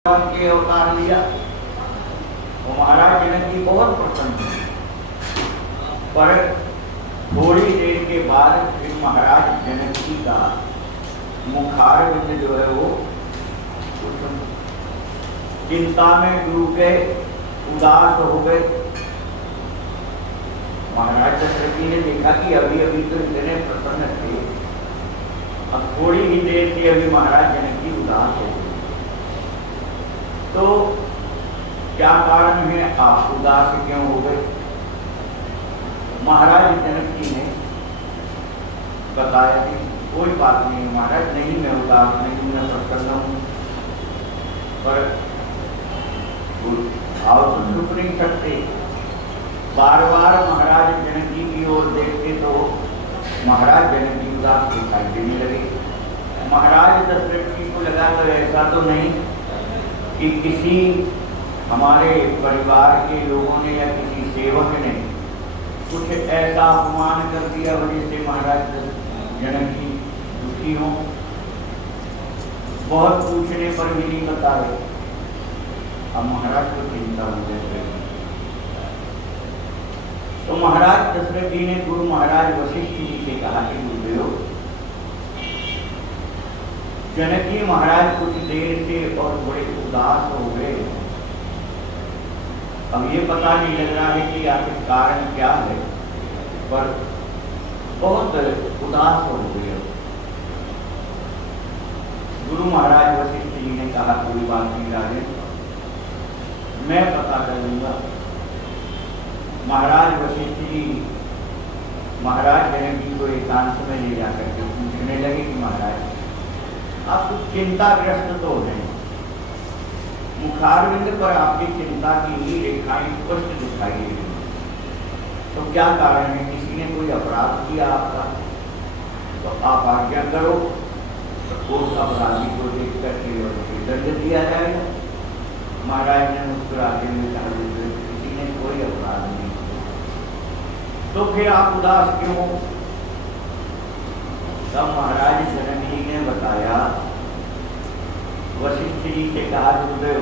के अवतार लिया तो महाराज जनक जी बहुत प्रसन्न हुए। पर थोड़ी देर के बाद फिर महाराज जनक जी का मुखारविंद जो है वो चिंता में डूब गए, उदास हो गए। महाराज दशरथ जी ने देखा कि अभी अभी तो इतने प्रसन्न थे, अब थोड़ी ही देर से अभी महाराज जनक जी उदास हो गए। तो क्या कारण है, आप उदास क्यों हो गए? महाराज जनक जी ने बताया कि कोई बात नहीं महाराज, नहीं मैं उदास नहीं, मैं प्रसन्न हूँ। पर भाव तो छुप नहीं सकते। बार बार महाराज जनक जी की ओर देखते तो महाराज जनक जी उदास दिखाई देने लगे। महाराज दशरथ जी को लगा तो ऐसा तो नहीं कि किसी हमारे परिवार के लोगों ने या किसी सेवक ने कुछ ऐसा अपमान कर दिया वजह से महाराज जनक जी दुखी हों। बहुत पूछने पर भी नहीं बता रहे। अब महाराज को चिंता हो गई। तो महाराज दशरथ जी ने गुरु महाराज वशिष्ठ जी से कहा कि गुरुदेव, जनक जी महाराज कुछ देर से और बड़े उदास हो गए। अब ये पता नहीं लग रहा है कि आखिर कारण क्या है, पर बहुत उदास हो गए। गुरु महाराज वशिष्ठ जी ने कहा कोई बात नहीं राजन, मैं पता कर लूंगा। महाराज वशिष्ठ जी महाराज जनक जी को एकांत में ले जाकर के पूछने लगे कि महाराज आप कुछ चिंताग्रस्त तो हैं, मुखारविंद पर आपकी चिंता की रेखाएं स्पष्ट दिखाई दे रही, तो क्या कारण है? किसी ने कोई अपराध किया आपका? तो आप आज्ञा करो, तो उस अपराधी को देख करके और दंड दिया जाएगा। महाराज ने मुस्कुराते हुए कहा किसी ने कोई अपराध नहीं किया, तो फिर आप उदास क्यों हो? तब महाराज जनक जी ने बताया, वशिष्ठ जी से कहा गुरुदेव,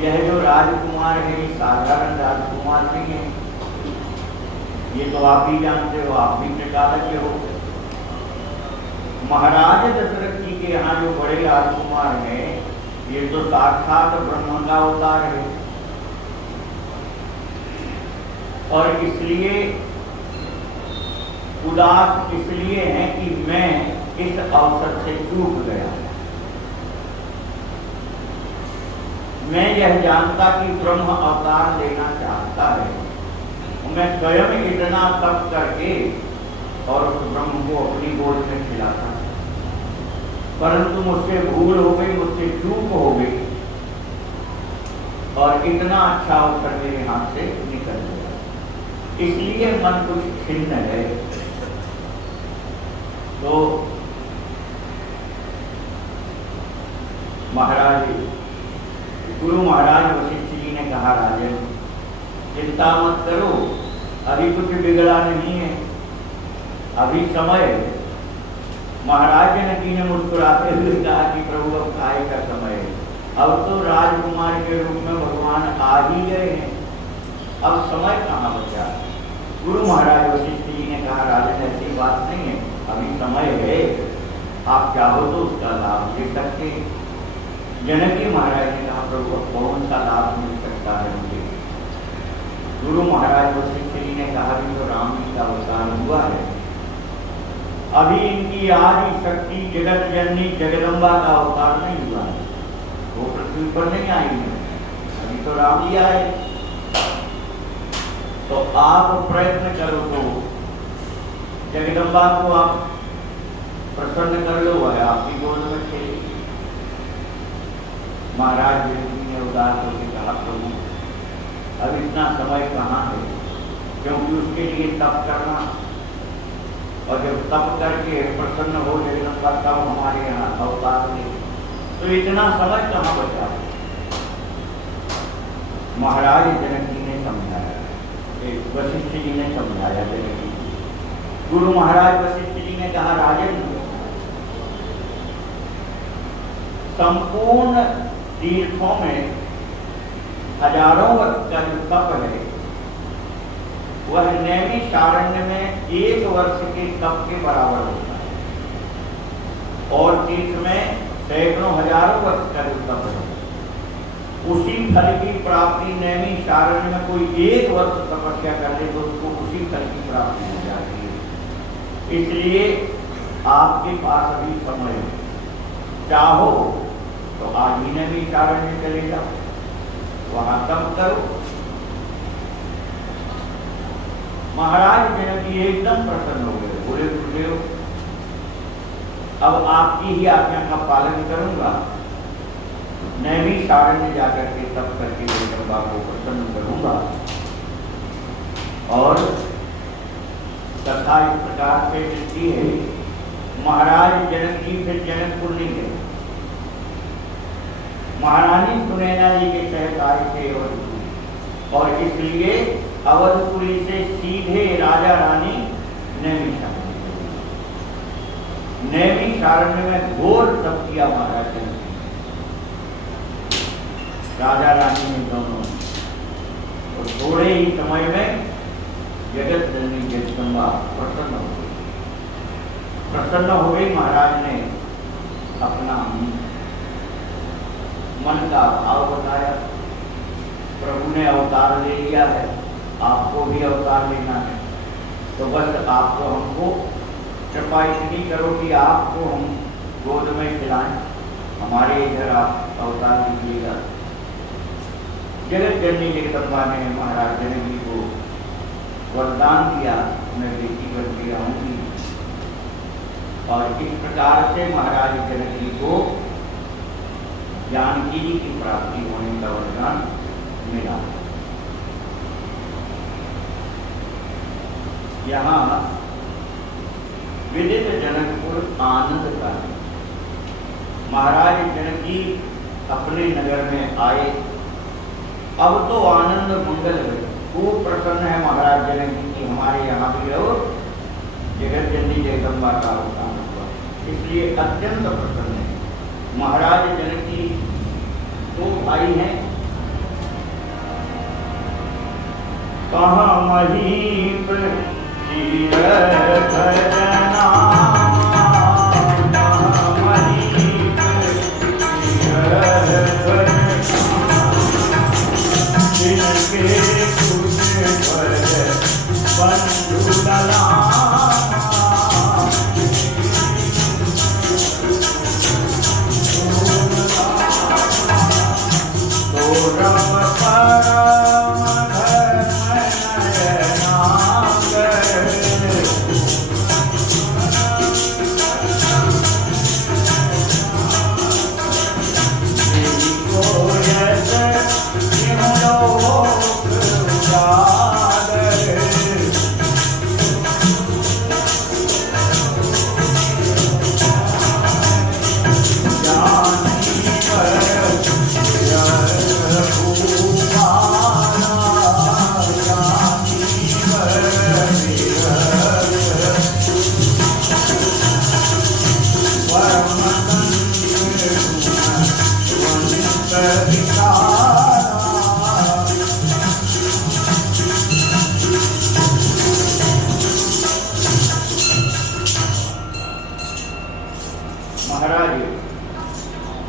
यह जो राजकुमार है ये साधारण राजकुमार नहीं है, ये तो आप ही जानते हो, आप भी प्रचालक हो। महाराज दशरथ जी के यहाँ जो बड़े राजकुमार हैं ये तो साक्षात ब्रह्म का अवतार है, और इसलिए उदास इसलिए है कि मैं इस अवसर से चूक गया। मैं यह जानता कि ब्रह्म अवतार लेना चाहता है, मैं स्वयं इतना तप करके और उस ब्रह्म को अपनी गोद में खिलाता, परंतु मुझसे भूल हो गई, मुझसे चूक हो गई, और इतना अच्छा अवसर मेरे हाथ से निकल गया, इसलिए मन कुछ खिन्न है। तो महाराज गुरु महाराज वशिष्ठ जी ने कहा राजन चिंता मत करो, अभी कुछ बिगड़ा नहीं है, अभी समय है। महाराज जनक जी ने मुस्कुराते हुए कहा कि प्रभु अब काय का समय है, अब तो राजकुमार के रूप में भगवान आ ही गए हैं, अब समय कहाँ बचा? गुरु महाराज वशिष्ठ जी ने कहा राजन ऐसी बात नहीं है, अभी समय है, आप चाहो तो उसका लाभ ले सकते। जनक जी महाराज ने कहा प्रभु कौन सा लाभ मिल सकता है मुझे? गुरु महाराज वशिष्ठ जी ने कहा कि तो राम जी का अवतार हुआ है, अभी इनकी आदि शक्ति जगत जननी जगदम्बा का अवतार नहीं हुआ है, वो पृथ्वी पर नहीं आई है, अभी तो राम जी आए। तो आप प्रयत्न करो तो जगदम्बा को आप प्रसन्न कर लो, वह आपकी गोद में खेले। महाराज जी ने उदास होकर कहा प्रभु अब इतना समय कहाँ है, क्योंकि उसके लिए तप करना, और जब तप करके प्रसन्न हो जगदम्बा तब हमारे यहाँ अवतार ले, तो इतना समय कहाँ बचा? महाराज जनक जी ने समझाया, वशिष्ठ जी ने समझाया जनक जी। गुरु महाराज वशिष्ठ जी ने कहा राजन संपूर्ण तीर्थों में हजारों वर्ष का जो तप है वह नैमिषारण्य में 1 वर्ष के तप के बराबर होता है। और तीर्थ में सैकड़ों हजारों वर्ष का जो तप है उसी फल की प्राप्ति नैमिषारण्य में कोई 1 वर्ष तपस्या कर ले तो उसको उसी फल की प्राप्ति हो जाती है। इसलिए आपके पास अभी समय है, चाहो तो आज ही नैमिषारण्य चले जाओ, वहां तप करो। महाराज जनक जी एकदम प्रसन्न हो गए, बोले गुरुदेव अब आपकी ही आज्ञा का पालन करूंगा, नैमिषारण्य जाकर के तप करके जगदम्बा को प्रसन्न करूंगा। और कथा इस प्रकार से मिलती है, महाराज जनक जी फिर जनकपुर नहीं गए, महारानी सुनैना जी के तहत आए थे अवधपुरी, और इसलिए अवधपुरी से सीधे राजा रानी नैमिषारण्य। नैमिषारण्य में घोर तप किया महाराज जनक जी, राजा रानी ने दोनों, और थोड़े ही समय में जगत जननी जगदम्बा प्रसन्न हो गई। प्रसन्न हो गई, महाराज ने अपना मन का भाव बताया, प्रभु ने अवतार ले लिया है, आपको भी अवतार लेना है, तो बस आपको हमको कृपा इतनी करो कि आपको हम गोद में खिलाएं, हमारे इधर आप अवतार लीजिएगा। जगत जननी जगदम्बा ने महाराज जनक जी को वरदान दिया, मैं बेटी बन के आऊंगी। और इस प्रकार से महाराज जनक जी को जानकी जी की प्राप्ति होने का वरदान मिला। यहाँ विदित जनकपुर आनंद का है। महाराज जनक जी अपने नगर में आए, अब तो आनंद मंगल है, खूब प्रसन्न है महाराज जनक जी की हमारे यहाँ भी रहो, जगत जननी जगदम्बा का अवतार हुआ, इसलिए अत्यंत प्रसन्न है। महाराज जनक जी 2 भाई हैं, कहाँ महीप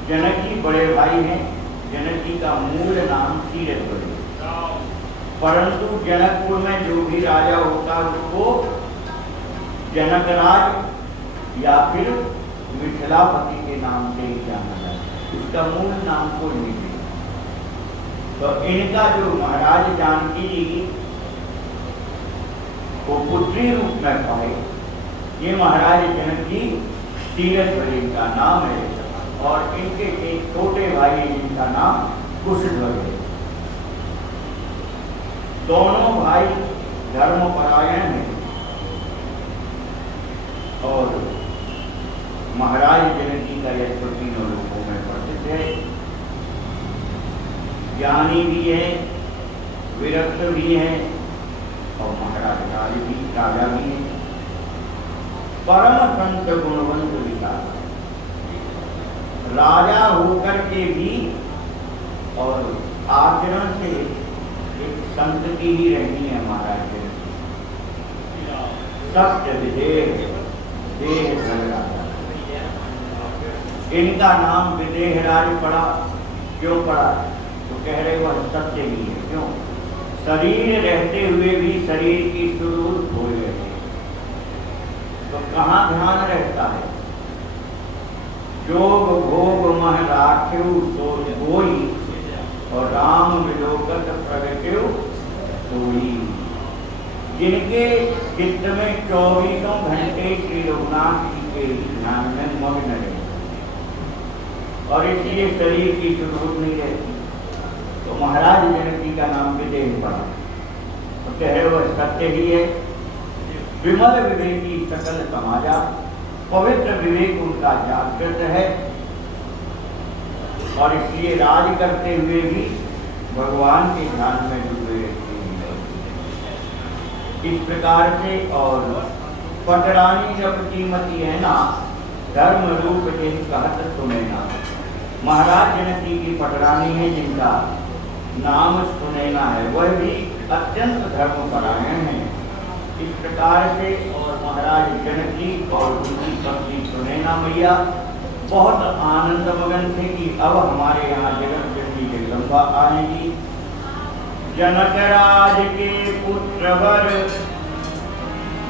जनक जी बड़े भाई हैं। जनक जी का मूल नाम सीरथ, परंतु जनकपुर में जो भी राजा होता है उसको जनकराज या फिर मिथिलापति के नाम से ही जाना जाता है, उसका मूल नाम को नहीं दिया। तो इनका जो महाराज जानकी जी को पुत्री रूप में पाए, ये महाराज जनक जी सीरथ इनका नाम है, और इनके एक छोटे भाई जिनका नाम कुशध्वज है। दोनों भाई धर्मपरायण हैं और महाराज जनक जी का यश तो तीनों लोगों में प्रसिद्ध है। ज्ञानी भी है, विरक्त भी है और महाराज राजा भी है। परम संत गुणवंत विचार राजा होकर के भी और आचरण से एक संतति ही रहनी है महाराज। सत्य विदेह देह राजा, इनका नाम विदेह राज पड़ा। क्यों पड़ा? तो कह रहे वह सत्य ही है। क्यों? शरीर रहते हुए भी शरीर की सुरूर हो रहती है, तो कहाँ ध्यान रहता है? जोग भोग मह राख्यु सो कोई, और राम विलोकत प्रगट्यु सोई। जिनके चित्त में 24 घंटे श्री रघुनाथ जी के ध्यान में मग्न रहे, और इसलिए शरीर की जरूरत नहीं रहती, तो महाराज जनक जी का नाम विदेह पड़ा। तो कह रहे वह सत्य ही है। विमल विवेकी सकल समाजा, पवित्र विवेक उनका जागृत है, और इसलिए राज करते हुए भी भगवान के ध्यान में डूबे रहते हैं। इस प्रकार से और पटरानी जपती मती है ना, धर्म रूप जिन कहत सुनैना। महाराज जनक जी की पटरानी है जिनका नाम सुनैना है, वह भी अत्यंत धर्मपरायण है। इस प्रकार से और महाराज जनक जी और उनकी पत्नी सुनैना मैया बहुत आनंद मगन थे कि अब हमारे यहाँ जगत जननी जगदम्बा आएगी। जनक राज के पुत्र वर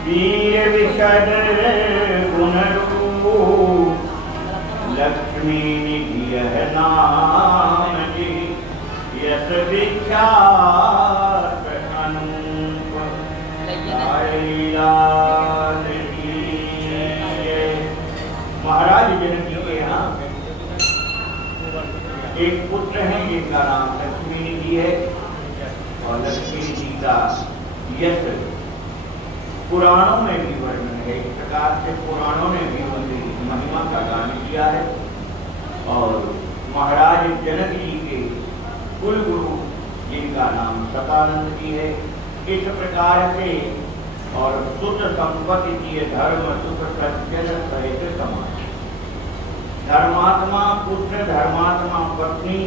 वीर विशद गुण रूप, लक्ष्मी निधि यह नाम जी यश विख्यात अनूप। महाराज जनक जी के यहाँ एक पुत्र है जिनका नाम लक्ष्मी निधि है, और लक्ष्मी जी का यश पुराणों में भी वर्णन है। इस प्रकार से पुराणों ने भी उनकी महिमा का गान किया है। और महाराज जनक जी के कुल गुरु जिनका नाम सतानंद जी है। इस प्रकार से और सुत संपत्ति दिए धर्म सुख सज्जन सहित समाज, धर्मात्मा पुत्र धर्मात्मा पत्नी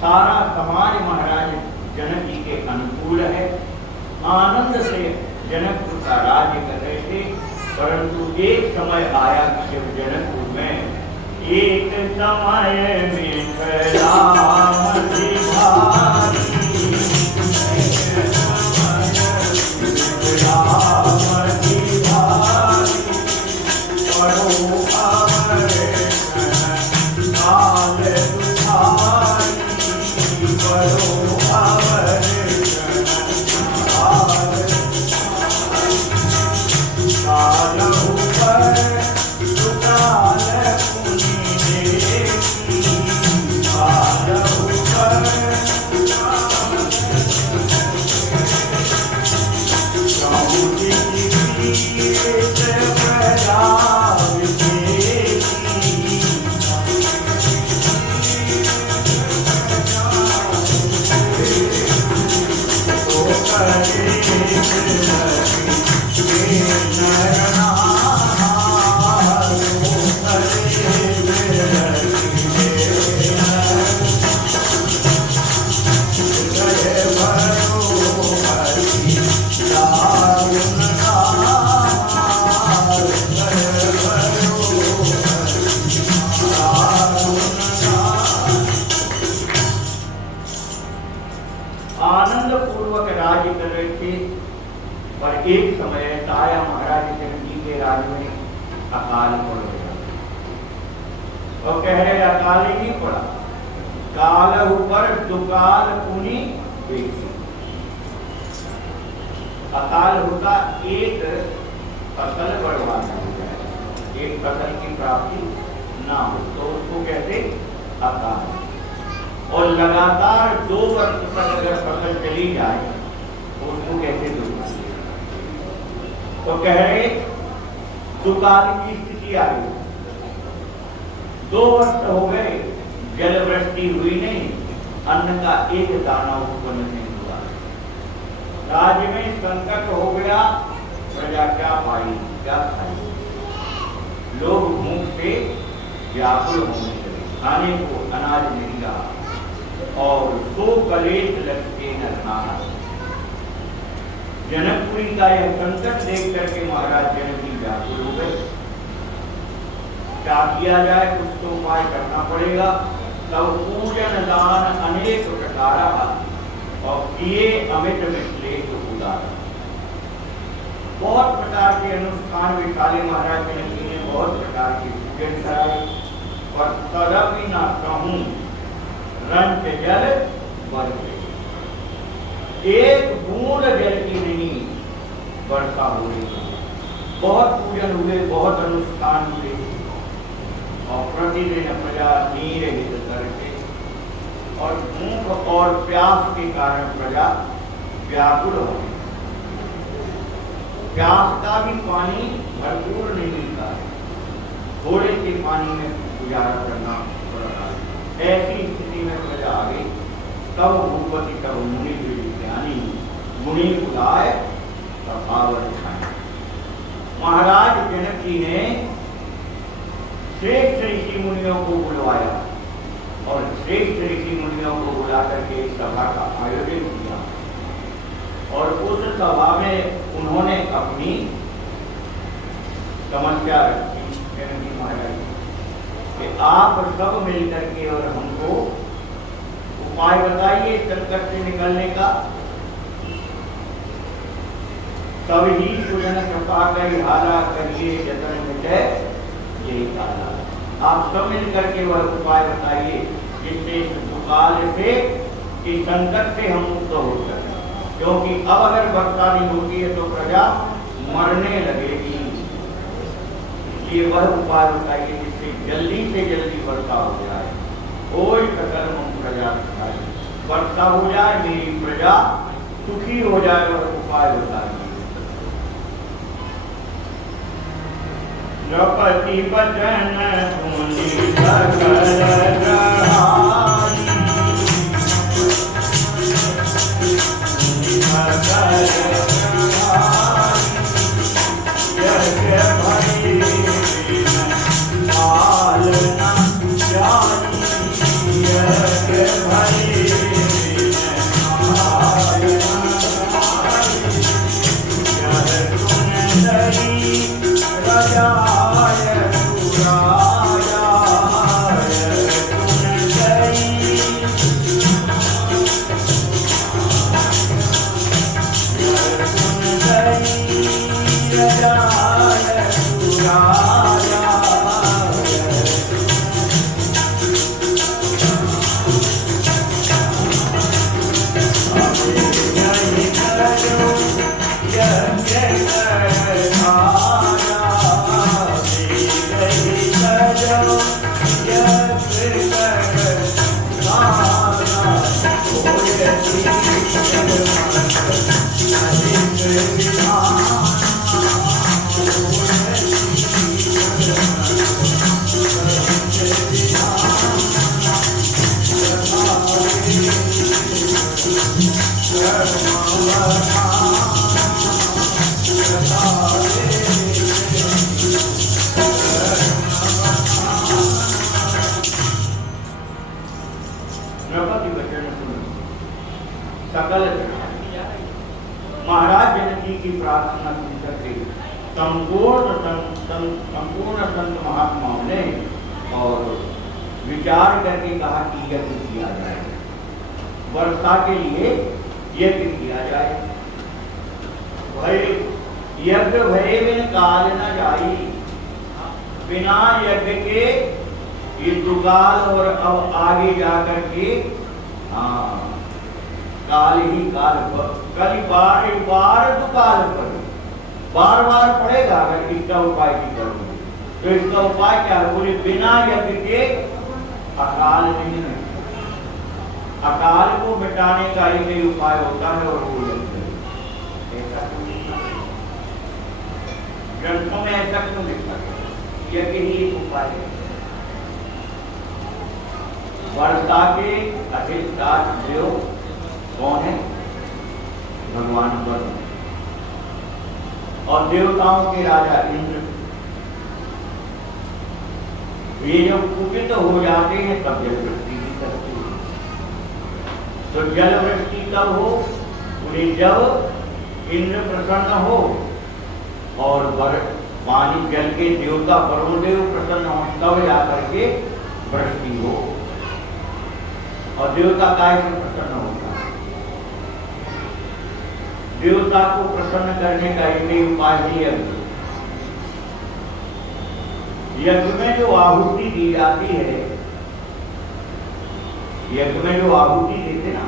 सारा समाज महाराज जनक जी के अनुकूल है। आनंद से जनकपुर का राज्य कर रहे थे, परंतु एक समय आया कि जब जनकपुर में एक समय में राम एक समय ऐसा आया महाराज जनक जी के राज में अकाल पड़ गया। और कह रहे अकाल ही नहीं पड़ा, काल ऊपर दुकाल पुनी देखी। अकाल होता एक फसल बर्बाद हो जाए, एक फसल की प्राप्ति ना हो तो उसको कहते अकाल। और लगातार 2 वर्ष तक अगर फसल चली जाए तो उसको कहते दुकाल। तो कह रहे दुकाल की स्थिति आई, 2 वर्ष हो गए, जल वृष्टि हुई नहीं, अन्न का एक दाना उत्पन्न नहीं हुआ, राज्य में संकट हो गया, प्रजा क्या पाई क्या खाई, लोग भूख से व्याकुल होने लगे। खाने को अनाज नहीं रहा और सो कलेश लगते न खाना। जनकपुरी का यह संकट देख करके महाराज जनक जी व्याकुल हो गए। क्या किया जाए, कुछ तो उपाय करना पड़ेगा। तब पूजन दान अनेक प्रकार और किए अमित विश्लेष उदार। बहुत प्रकार के अनुष्ठान विशाले महाराज जनक जी ने बहुत प्रकार के पूजन कराए और तदपि न कहूं रंच जल बरसे, एक बूंद जल की नहीं वर्षा हो रही। बहुत पूजन हुए, बहुत अनुष्ठान हुए और प्रतिदिन प्रजा नीर हित करके और भूख और प्यास के कारण प्रजा व्याकुल हो गई। प्यास का भी पानी भरपूर नहीं मिलता है, थोड़े से पानी में गुजारा करना पड़ रहा है। ऐसी स्थिति में प्रजा आ गई। तब भूपति तब मुनि ज्ञानी मुनि बुलाए तफावत खाए। महाराज जनक जी ने श्रेष्ठ ऋषि मुनियों को बुलवाया और श्रेष्ठ ऋषि मुनियों को बुला करके एक सभा का आयोजन किया और उस सभा में उन्होंने अपनी समस्या रखी जनक जी महाराज कि आप सब मिलकर के और हमको उपाय बताइए संकट से निकलने का। तब ही सुजन कृपा कर हाला करिए जतन मिटे यही काला। आप सब मिलकर के वह उपाय बताइए जिससे इस दुकाल से, इस संकट से हम मुक्त हो सकें, क्योंकि अब अगर वर्षा नहीं होती है तो प्रजा मरने लगेगी। इसलिए वह उपाय बताइए जिससे जल्दी से जल्दी वर्षा हो जाए। कोई सकल प्रजा वर्षा हो जाए, मेरी प्रजा सुखी हो जाए, वह उपाय बताइए। द्रौपदी बचन सुनि सकल रहाई, यज्ञ भई पालना जाई, यज्ञ भई महाराज जनक जी की प्रार्थना सुन करके संपूर्ण संत महात्माओं ने और विचार करके कहा कि यज्ञ किया जाए, वर्षा के लिए यज्ञ किया जाए। भय यज्ञ भय बिन काल न जाई, बिना यज्ञ के ये दुकाल और अब आगे जाकर के काल ही काल पर कल बार बार दुकाल पर बार बार पड़ेगा। अगर इसका उपाय नहीं करोगे तो इसका उपाय क्या है? बोले बिना यज्ञ के अकाल नहीं है। अकाल को मिटाने का एक ही उपाय होता है और वो यज्ञ। ऐसा ग्रंथों में ऐसा क्यों लिखा गया? यज्ञ ही एक उपाय है। वर्षा के अधिष्ठाता देव कौन है? भगवान वरुण और देवताओं के राजा इंद्र। ये जब कुपित हो जाते हैं तब जल वृष्टि भी करते हैं। तो जल वृष्टि कब हो? उन्हें जब इंद्र प्रसन्न हो और पानी जल के देवता वरुण देव प्रसन्न हो, तब जाकर के वृष्टि हो। और देवता काय से प्रसन्न होता है? देवता को प्रसन्न करने का एक ही उपाय ही है। यज्ञ में जो आहुति दी जाती है, यज्ञ में जो आहुति देते ना,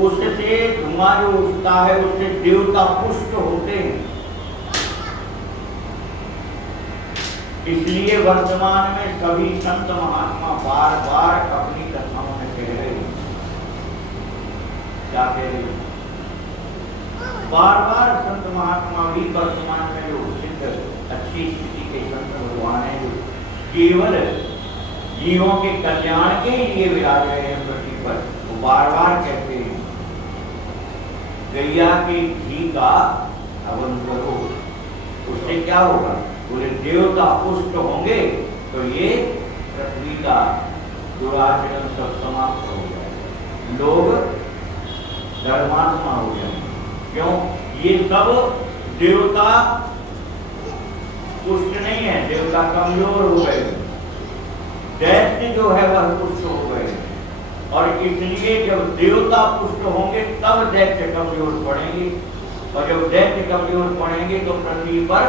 उससे धुआं जो उठता है उससे देवता पुष्ट होते हैं। इसलिए वर्तमान में सभी संत महात्मा बार बार अपनी कथाओं में कह रहे हैं, क्या कह रहे हैं? बार बार संत महात्मा भी वर्तमान में जो सिद्ध अच्छी स्थिति के संत भगवान है, जो केवल जीवों के कल्याण के लिए विराज रहे हैं पृथ्वी पर, वो बार बार कहते हैं गैया के घी का हवन करो, उससे क्या होगा? पूरे देवता पुष्ट होंगे तो ये पृथ्वी का दुराचरण सब समाप्त हो जाए, लोग धर्मात्मा हो जाए। क्यों? ये सब देवता पुष्ट नहीं है, देवता कमजोर हो गए, दैत्य जो है वह पुष्ट हो गए। और इसलिए जब देवता पुष्ट होंगे तब दैत्य कमजोर पड़ेंगे, और जब दैत्य कमजोर पड़ेंगे तो पृथ्वी पर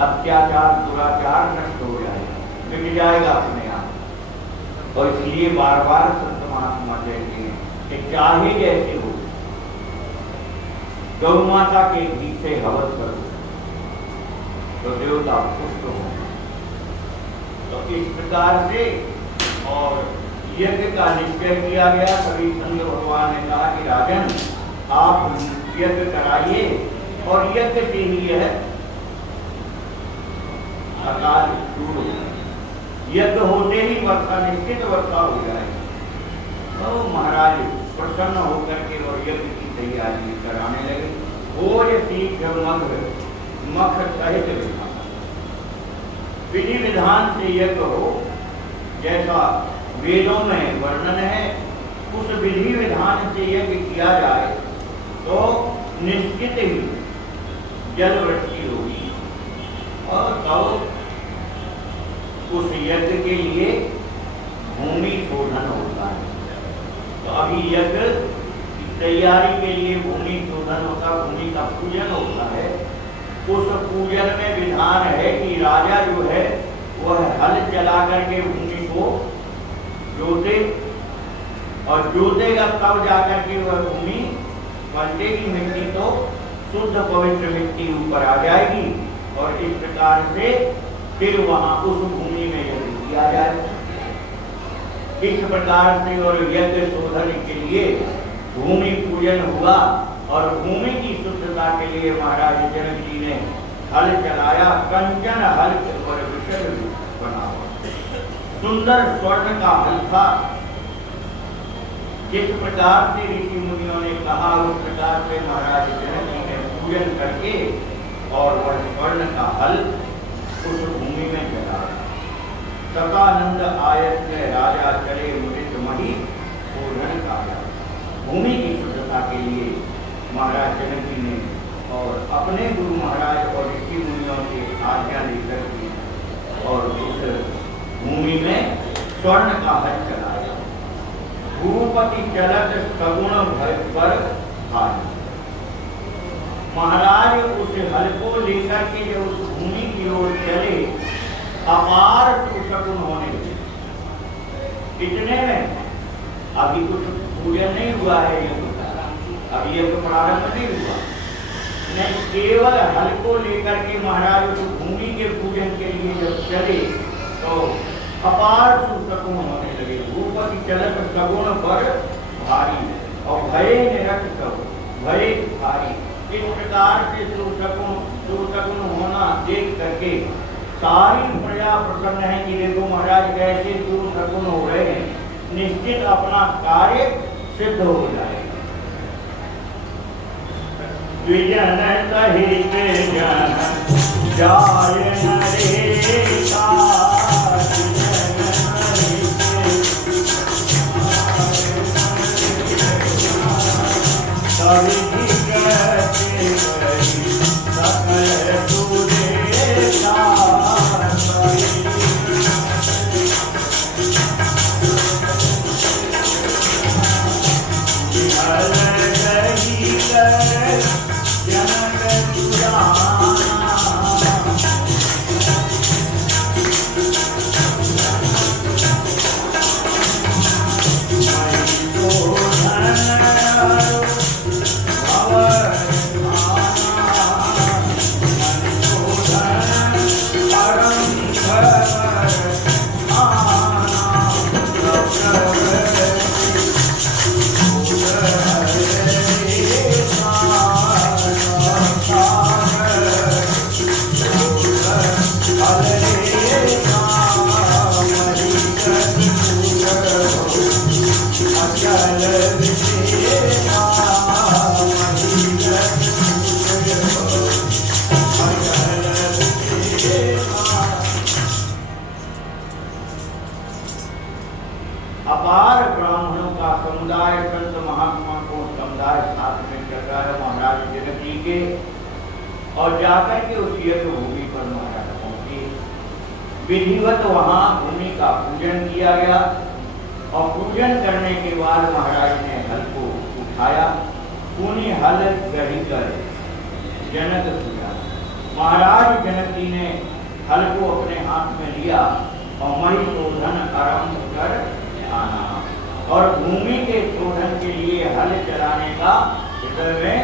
अत्याचार दुराचार नष्ट हो जाएगा, मिट जाएगा अपने आप। और इसलिए बार बार संत महात्मा कहते हैं कि चाहे जैसे हो, गौ माता के घी से हवन करो तो देवता पुष्ट हो। तो इस प्रकार से और यज्ञ का निश्चय किया गया। सभी संत भगवान ने कहा कि राजन आप यज्ञ कराइए, और यज्ञ से ही यह अकाल दूर हो जाए। यज्ञ होते ही वर्षा, निश्चित वर्षा हो जाएगी। तो महाराज प्रसन्न होकर के और यज्ञ की तैयारी कराने लगे। भोज शीघ्र मख सहित विधि विधान से यज्ञ हो, जैसा वेदों में वर्णन है, उस विधि विधान से यज्ञ किया जाए तो निश्चित ही जल वृष्टि होगी। और तब उस यज्ञ के लिए भूमि शोधन होता है। तो अभी यज्ञ की तैयारी के लिए भूमि शोधन होता है, भूमि का पूजन होता है। उस पूजन में विधान है कि राजा जो है वह हल चला करके भूमि को जोते, और जोतेगा तब जाकर के वह भूमि पलटेगी, मिट्टी तो शुद्ध पवित्र मिट्टी ऊपर आ जाएगी, और इस प्रकार से फिर वहां उस भूमि में यज्ञ किया जाए। इस प्रकार से और यज्ञ शोधन के लिए भूमि पूजन हुआ, और भूमि की शुद्धता के लिए महाराज जनक जी ने हल चलाया। कंचन हल और विषय बना हुआ सुंदर स्वर्ण का हल था। जिस प्रकार से ऋषि मुनियों ने कहा उस प्रकार से महाराज जनक जी ने पूजन करके और वह स्वर्ण का हल उस भूमि में चलाया। सतानंद आयत में राजा चले मुदित मही पूर्ण काया। भूमि की शुद्धता के लिए महाराज जनक जी ने और अपने गुरु महाराज और ऋषि मुनियों से आज्ञा लेकर की और उस भूमि में स्वर्ण का हल चलाया। भूपति चलत सगुण भय पर भारी। महाराज उस हल को लेकर के जब उस भूमि की ओर चले, अपार सुशकुन होने लगे। इतने में अभी कुछ पूजन नहीं हुआ है, अभी ये तो प्रारंभ नहीं हुआ, नहीं, केवल हल को लेकर के महाराज उस भूमि के पूजन के लिए जब चले तो अपार सुशकुन होने लगे। भूपति चलत सगुण पर भारी और भय निरक्त भय भारी। इस प्रकार से सुशकुन होना देख करके सारी प्रजा प्रसन्न है कि देखो महाराज कैसे सुशकुन हो रहे हैं, निश्चित अपना कार्य सिद्ध हो जाएगा। विजन सहित जन जाय नरेशा अपार ब्राह्मणों का समुदाय संत महात्मा को समुदाय साथ में चल रहा है महाराज जनक जी के, और जाकर के उस यज्ञ भूमि पर महाराज पहुंचे। विधिवत वहां भूमि का पूजन किया गया, और पूजन करने के बाद महाराज ने हल को उठाया, पुण्य हल ग्रही कर जनक पूजा। महाराज जनक जी ने हल को अपने हाथ में लिया और मणि शोधन आरंभ कर आना, और भूमि के शोधन के लिए हल चलाने का हृदय में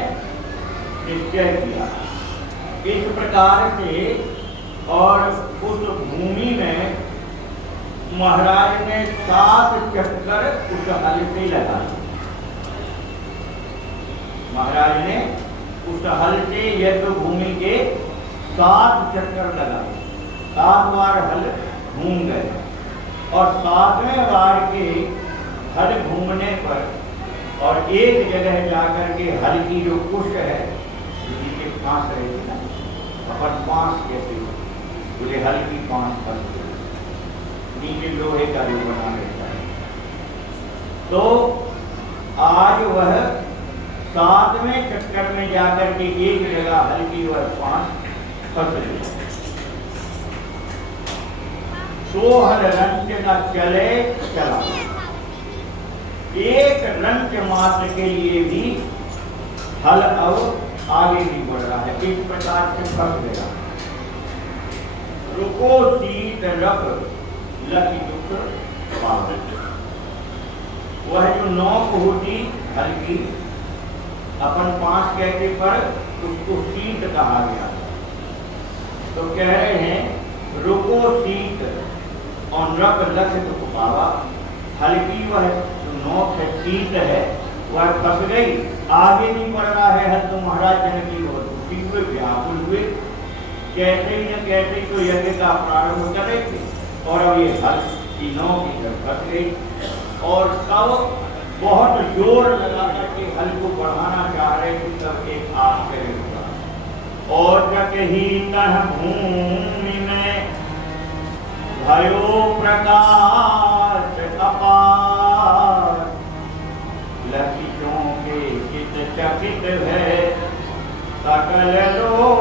निश्चय किया। इस प्रकार से और उस भूमि में महाराज ने 7 चक्कर उस हल से लगाए। महाराज ने उस हल से यज्ञ भूमि के 7 चक्कर लगाए, 7 बार हल घूम गए, और 7वें बार के हल घूमने पर और एक जगह जाकर के हल की जो कुश है, नीचे पांच रहेगी ना, अपन पांच कैसे बोले, हल की 5 फंस नीचे लोहे का जो बना रहता है, तो आज वह 7वें चक्कर में जाकर के एक जगह हल की वह 5 फंस गई। सोहर रंच न चले चला, एक रंच मात्र के लिए भी हल अब आगे नहीं बढ़ रहा है, इस प्रकार से फंस गया। रुको सीत रख लखी दुख पावे, वह जो नौक होती हल की, अपन 5 कहते पर उसको सीत कहा गया। तो कह रहे हैं रुको सीत और रख लक्ष्य दुख पावा, हल्की वह जो नौक है, सीत है, वह फंस गई, आगे नहीं बढ़ रहा है हल। तो महाराज जनक जी बहुत दुखी हुए, व्याकुल हुए, कैसे ही न कैसे तो यज्ञ का प्रारंभ कर रहे थे, और अब ये हल की नौक इधर फंस गई, और तब बहुत जोर लगा करके हल को बढ़ाना चाह रहे थे, तब एक आश्चर्य हुआ। और जगही तह भूमि में भयो प्रकाश अपार, लखियों के चित चकित है सकल लोग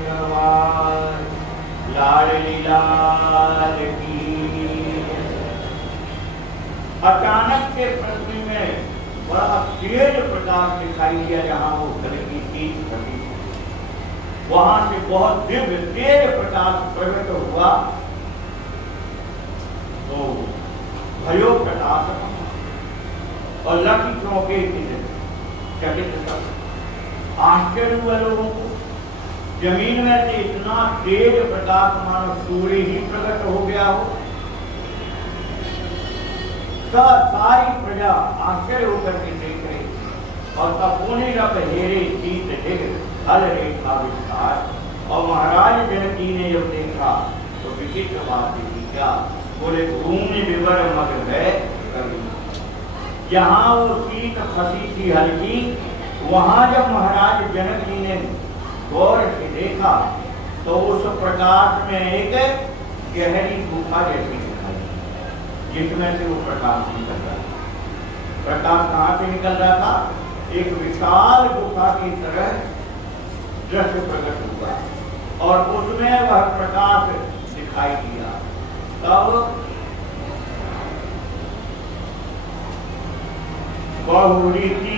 गवार, लाडली लाल की। अचानक से पृथ्वी में बड़ा तेज प्रकाश दिखाई दिया, जहां वो हल की चीज फटी, वहां से बहुत दिव्य तेज प्रकाश प्रकट हुआ। तो भयो प्रकाश और लकी चौके चकित सब आश्चर्य हुआ लोगों को। जमीन में से इतना तेज प्रकाश मानो सूर्य ही प्रकट हो गया हो। सारी प्रजा आश्चर्य होकर के देख रही, और तपोनी रब हेरे शीत ढिग हल रेखा विस्तार। और महाराज जनक जी ने जब देखा तो विचित्र बात देखी, क्या बोले, भूमि विवर मग है कभी। जहाँ वो शीत फंसी थी हल्की, वहां जब महाराज जनक जी ने गौर से देखा तो उस प्रकाश में एक गहरी गुफा जैसी दिखाई, जिसमें से वो प्रकाश निकल रहा। प्रकाश कहाँ से निकल रहा था? एक विशाल गुफा की तरह दृश्य प्रकट हुआ और उसमें वह प्रकाश दिखाई दिया। तब बहुरीति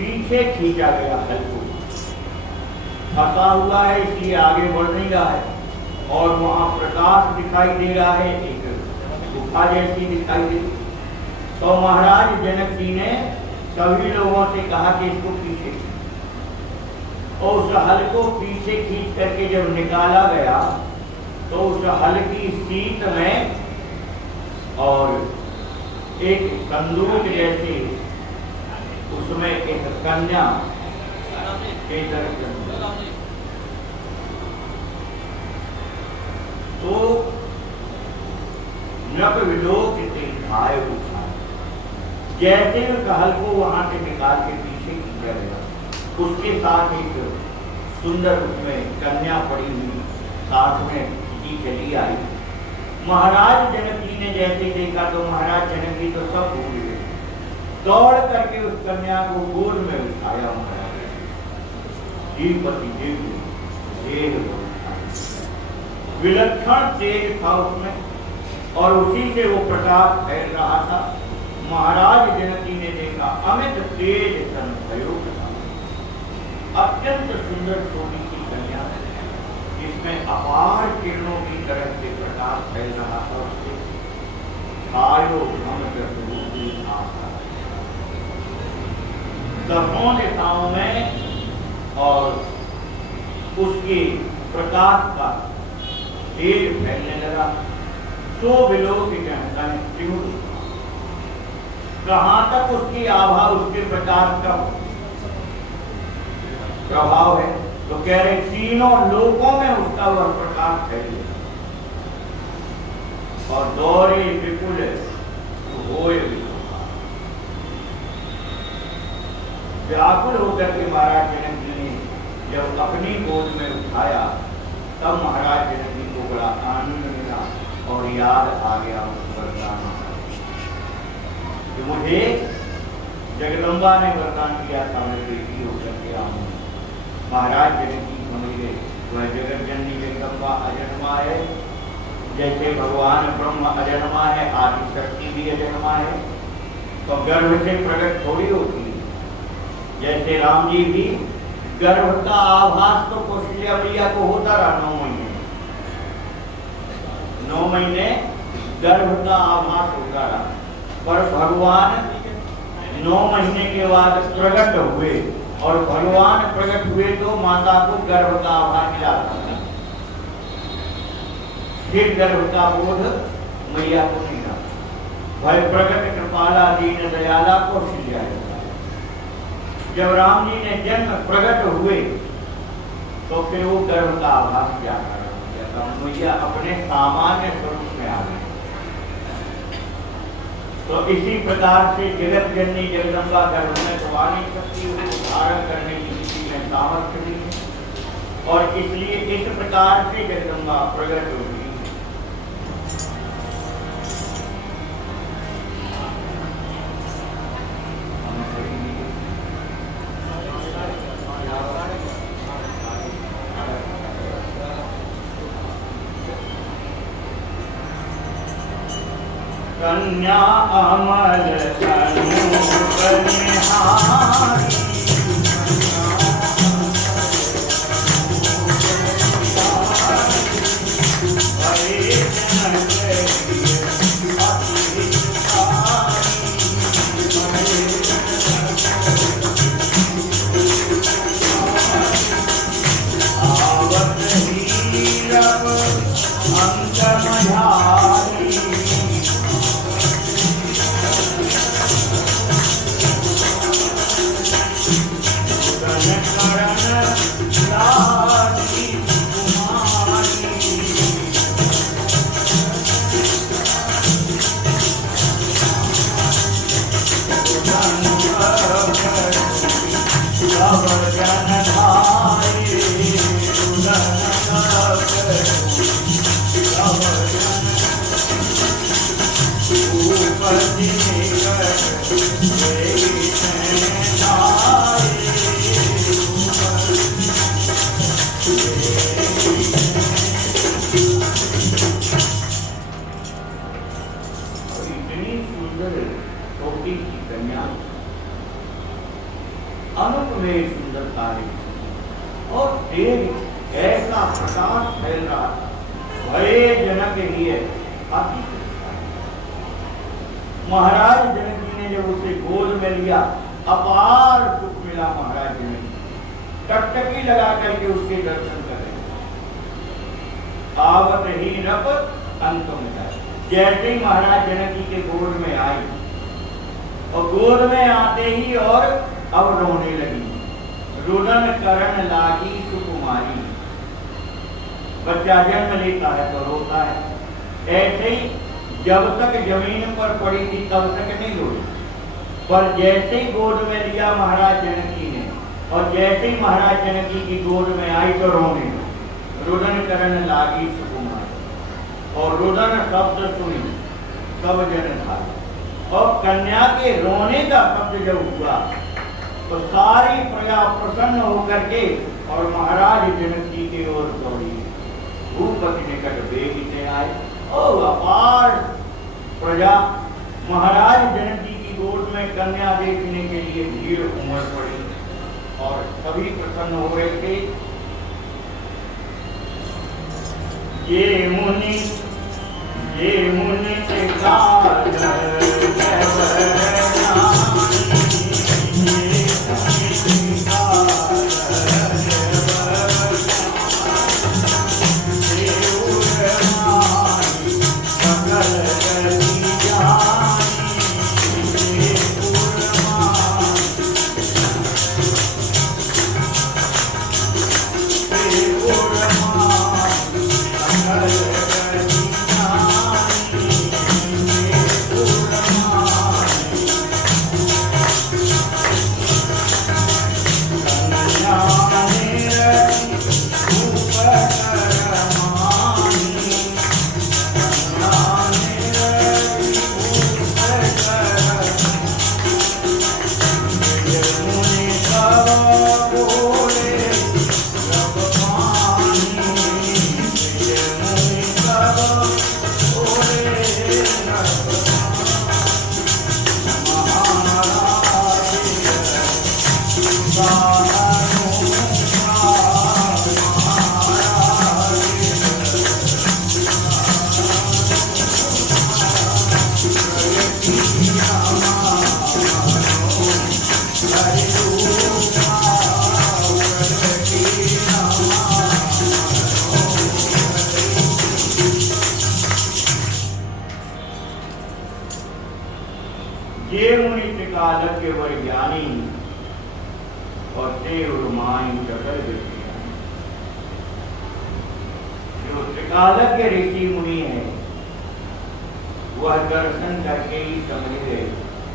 पीछे खींचा गया हल को, फंसा हुआ है इसलिए आगे बढ़ नहीं रहा है और वहां प्रकाश दिखाई दे रहा है, एक गुफा जैसी दिखाई दे। तो महाराज जनक जी ने सभी लोगों से कहा कि इसको पीछे, और उस हल को पीछे खींच करके जब निकाला गया तो उस हल की सीट में और एक संदूक जैसे उसमें एक कन्या तो नक विलोक से भाई उठा, जैसे उस हल को वहां से निकाल के पीछे खींचा गया, उसके साथ एक सुंदर उसमें कन्या पड़ी हुई साथ में जी चली आई। महाराज जनक जी ने जैसे देखा तो महाराज जनक जी तो सब भूल गए, दौड़ करके उस कन्या को गोद में उठाया। महाराज विलक्षण तेज था उसमें और उसी से वो प्रकाश फैल रहा था। महाराज जनक जी ने देखा अमित तेज सन भयो, अत्यंत सुंदर छोटी सी कन्या जिसमें अपार किरणों की तरह से प्रकाश फैल रहा था। उससे दसों दिशाओं में और उसके प्रकाश का तेज फैलने लगा। तो विलोक कहता है त्रिभुज, कहां तक उसकी आभा उसके प्रकाश का प्रभाव है? तो कह रहे तीनों लोकों में उसका वह प्रकाश फैल और दौरे विपुल होए व्याकुल होकर के महाराज जनक जी ने जब अपनी गोद में उठाया तब महाराज जनक जी को बड़ा आनंद मिला और याद आ गया उस वरदान कि मुझे जगदम्बा ने वरदान किया था मैं बेटी होकर के आऊँ। महाराज जनक जी समझ गए वह जगत जननी जगदम्बा अजन्मा है, जैसे भगवान ब्रह्म अजन्मा है, आदि शक्ति भी अजन्मा है, तो गर्भ से प्रकट थोड़ी होती है। जैसे राम जी भी गर्भ का आभास तो कौशल्या मैया को होता रहा 9 महीने गर्भ का आभास होता रहा, पर भगवान 9 महीने के बाद प्रकट हुए और भगवान प्रकट हुए तो माता को गर्भ का आभास मिला, फिर गर्भ का बोध मैया को नहीं रहा। भय प्रकट कृपाला दीन दयाला कौशल्या। जब राम जी ने जन्म प्रकट हुए तो फिर वो गर्भ का आभास क्या कर मैया अपने सामान्य स्वरूप में आ गए। तो इसी प्रकार से जगत जननी जगदम्बा गर्भ में तो आ नहीं सकती, धारण करने की किसी में सामर्थ्य नहीं है, और इसलिए इस प्रकार से जगदम्बा प्रकट होती है। कन्या अमल अनुपनिहारी, अनुपमेय सुंदरता है, और तेज ऐसा प्रकाश फैल रहा था, भये जनक ही है। महाराज जनक जी ने जब उसे गोद में लिया, अपार सुख मिला महाराज जनक, टकटकी लगा करके उसके दर्शन करें। आवत ही रब अंत में जाए, जैसे ही महाराज जनक जी के गोद में आई, और गोद में आते ही और अब रोने लगी। रुदन करण लागी सुकुमारी, बच्चा जन्म लेता है तो रोता है, ऐसे ही जब तक जमीन पर पड़ी थी तब तक नहीं रोई, पर जैसे ही गोद में लिया महाराज जनक जी ने, और जैसे ही महाराज जनक जी की गोद में आई तो रोने लगी। रुदन करण लागी सुकुमारी, और रुदन शब्द सुनी सब जन था, और कन्या के रोने का शब्द जब हुआ तो सारी प्रजा प्रसन्न होकर के और महाराज जनक जी की ओर दौड़ी, भूपति निकट वेग से आए, और अपार प्रजा महाराज जनक जी की गोद में कन्या देखने के लिए भीड़ उमड़ पड़ी, और सभी प्रसन्न हो रहे थे। ये मुनि के काज ये मुनि त्रिकालज्ञ वर ज्ञानी, और ते उर्माई सकल विज्ञानी। जो त्रिकालज्ञ ऋषि मुनि है, वह दर्शन करके ही समझ गए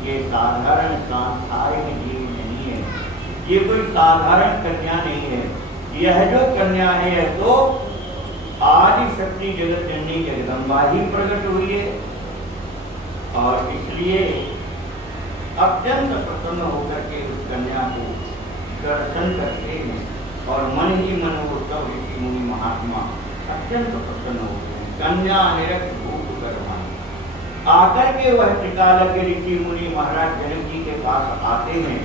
ये साधारण सांसारिक जीव नहीं है, ये कोई साधारण कन्या नहीं है। यह जो कन्या है तो आदि शक्ति जगत जननी जगदम्बा ही प्रकट हुई है, और इसलिए अत्यंत प्रसन्न होकर के उस कन्या को दर्शन करते हैं, और मन ही मन वो सब ऋषि मुनि महात्मा अत्यंत प्रसन्न होते हैं। कन्या निरक्त भूत कर्मा आकर के वह त्रिकालज्ञ ऋषि मुनि महाराज जनक जी के पास आते हैं,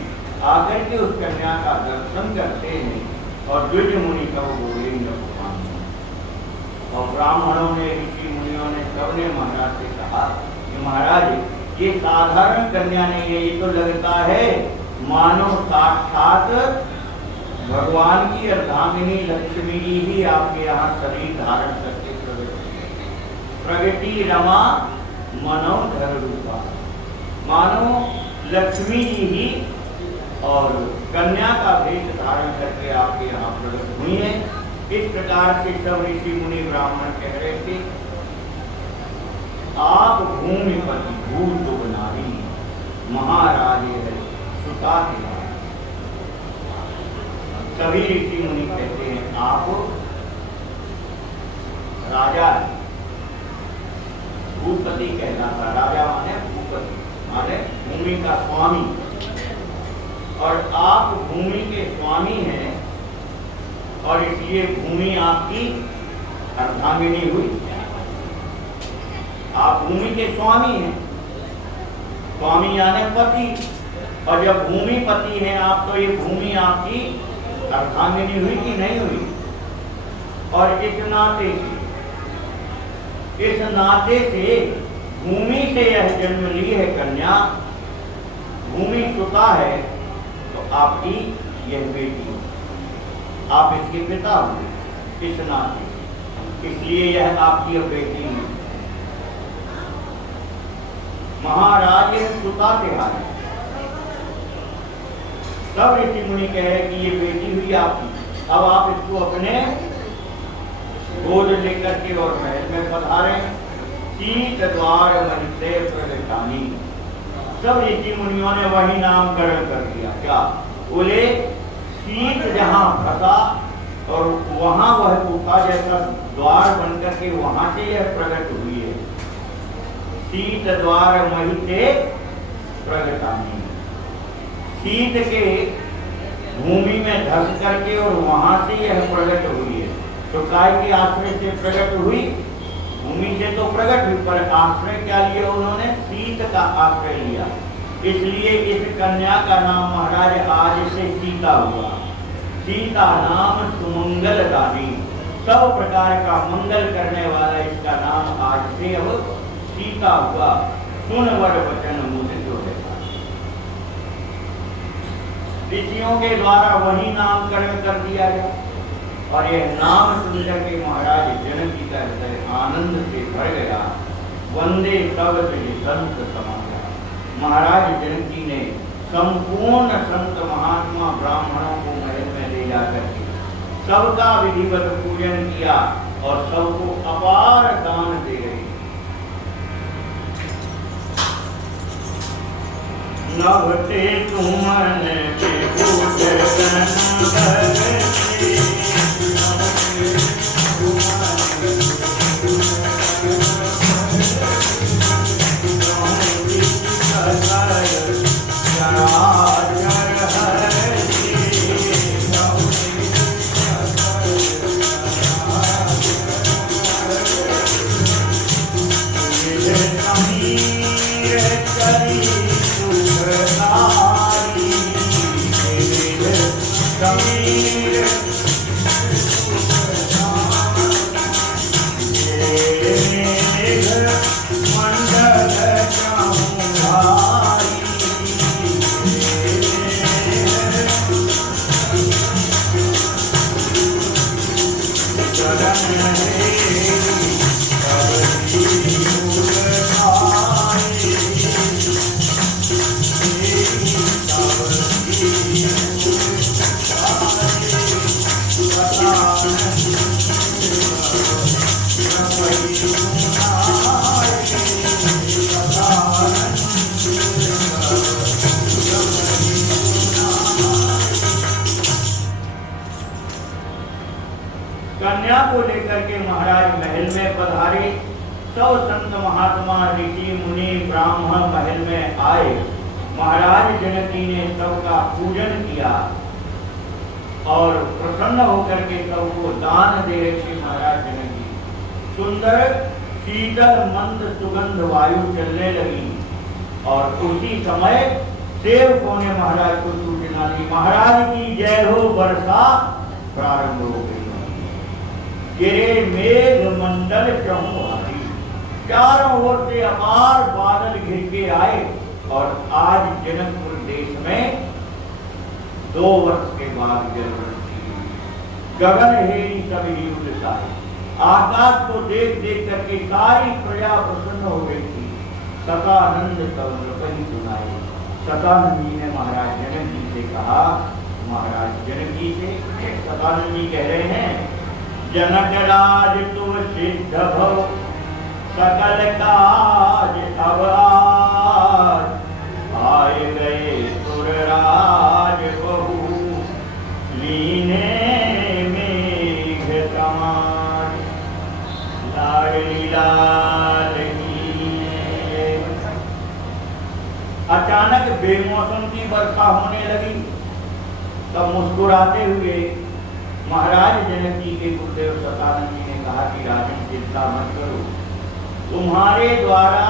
आकर के उस कन्या का दर्शन करते हैं, और द्विज मुनि का गोविंद भगवान, और ब्राह्मणों ने ऋषि मुनियों ने सबने महाराज से कहा कि महाराज ये साधारण कन्या नहीं है, ये तो लगता है मानो साक्षात भगवान की अर्धांगिनी लक्ष्मी जी ही आपके यहाँ शरीर धारण करके प्रगति रमा मनोधर रूपा, मानो लक्ष्मी जी ही और कन्या का भेष धारण करके आपके यहाँ प्रकट हुई है। इस प्रकार से सब ऋषि मुनि ब्राह्मण कह रहे थे, आप भूमिपति भूत नारी महाराज है सुता के। सभी ऋषि मुनि कहते हैं आप राजा, भूपति कहलाता, राजा माने भूपति माने भूमि का स्वामी, और आप भूमि के स्वामी हैं, और इसलिए भूमि आपकी अर्धांगिनी हुई। आप भूमि के स्वामी हैं, स्वामी यानी पति, और जब भूमि पति हैं आप, तो ये भूमि आपकी अर्धांगिनी हुई कि नहीं हुई। और इस नाते से भूमि से यह जन्म ली है कन्या, भूमि सुता है, तो आपकी यह बेटी, आप इसके पिता हुए इस नाते, इसलिए यह आपकी बेटी है। महाराज यह सुता के हाल है। सब ऋषि मुनि कहे कि ये बेटी हुई आपकी, अब आप इसको अपने गोद लेकर के और महल में पधारे। सीत द्वार मणिते प्रगटानी, सब ऋषि मुनियों ने वही नामकरण कर दिया। क्या बोले? सीत जहाँ फंसा और वहाँ वह गुफा जैसा द्वार बनकर के वहां से यह प्रकट हुई है। सीत द्वार महिते प्रगटानी, सीत के भूमि में धस करके और वहां से यह प्रकट हुई है। तो काय के आश्रय से प्रकट हुई, भूमि से तो प्रकट हुई, पर आश्रय क्या लिया उन्होंने? सीत का आश्रय लिया। इसलिए इस कन्या का नाम महाराज आज से सीता हुआ। सीता नाम सुमंगलदानी, सब प्रकार का मंगल करने वाला इसका नाम आज से अब सीता हुआ। सुन वर वचन मुदित हो गया। ऋषियों के द्वारा वही नामकरण कर दिया गया, और यह नाम सुनकर के महाराज जनक जी का हृदय आनंद से भर गया। वंदे तव संत समागम, महाराज जनक जी ने संपूर्ण संत महात्मा ब्राह्मणों को महल में ले जाकर के सबका विधिवत पूजन किया, और सबको अपार दान दे रहे। नभते तुमन के कन्या को लेकर के महाराज महल में पधारे। सब संत महात्मा ऋषि मुनि ब्राह्मण महल में आए। महाराज जनक जी ने सबका पूजन किया और प्रसन्न होकर के सबको दान दे रहे थे। महाराज जनक जी सुंदर शीतल मंद सुगंध वायु चलने लगी और उसी समय सेवकों ने महाराज को सूचना दी, महाराज की जय हो, वर्षा प्रारंभ हो गई। गिरे मेघ मंडल चहु भारी, चारों ओर से अपार बादल घिर के आए और आज जनकपुर देश में 2 वर्ष के बाद जलवृष्टि हुई। गगन हेरी सभी उलटाए, आकाश को देख देख करके सारी प्रजा प्रसन्न हो गई थी। सतानंद तब नृपति सुनाए। सतानंद जी ने महाराज जनक जी से कहा, महाराज जनक जी से सतानंद जी कह रहे हैं, जनक राज तुम सिद्ध भव, सकल काज अब आज, आए गए सुर राज बहु, लीने मेघ समान, लाडली लाल की। अचानक बेमौसम की वर्षा होने लगी। तब मुस्कुराते हुए महाराज जनक जी के गुरुदेव सतानंद जी ने कहा कि राजन चिंता मत करो, तुम्हारे द्वारा